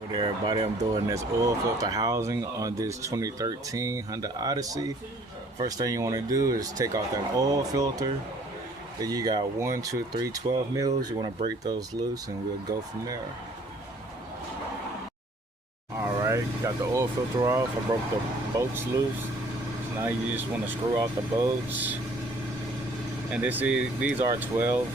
Hey there, everybody, I'm doing this oil filter housing on this 2013 Honda Odyssey. First thing you want to do is take out that oil filter. Then you got 1, 2, 3, 12 mils. You want to break those loose and we'll go from there. Alright, got the oil filter off. I broke the bolts loose. So now you just want to screw out the bolts. And these are 12.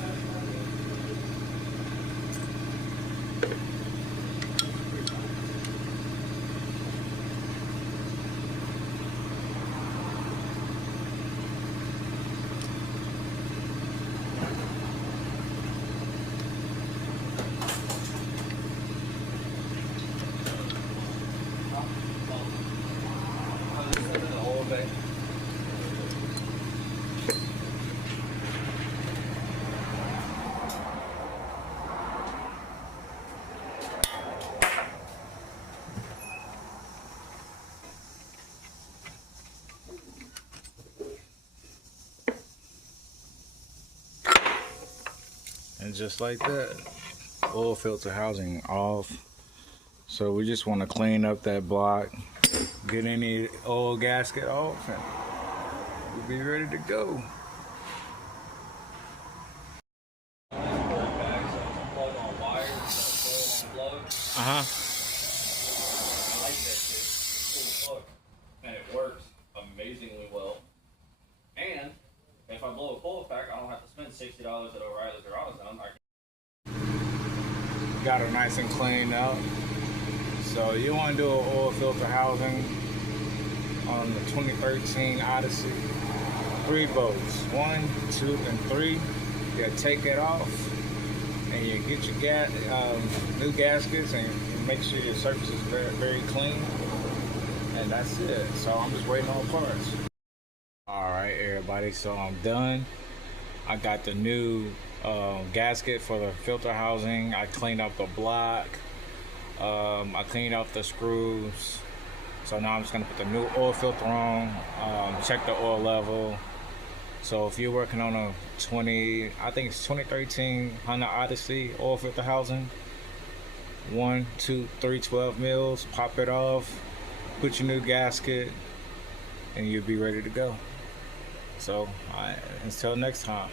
And just like that, oil filter housing off. So we just want to clean up that block, get any oil gasket off, and we'll be ready to go. I like that shit. It's cool as fuck. And it works amazingly well. And if I blow a coil pack, I don't have to spend $60 at O'Reilly's or AutoZone. got her nice and cleaned out. So you want to do an oil filter housing on the 2013 Odyssey. 3 bolts, 1, 2, and 3. You take it off, and you get your new gaskets, and make sure your surface is very, very clean. And that's it. So I'm just waiting on parts. All right, everybody. So I'm done. I got the new gasket for the filter housing. I cleaned up the block. I cleaned out the screws. So now I'm just gonna put the new oil filter on. Check the oil level. So if you're working on a I think it's 2013 Honda Odyssey oil filter housing, 1, 2, 3, 12 mils, pop it off, put your new gasket, and you'll be ready to go. So until next time.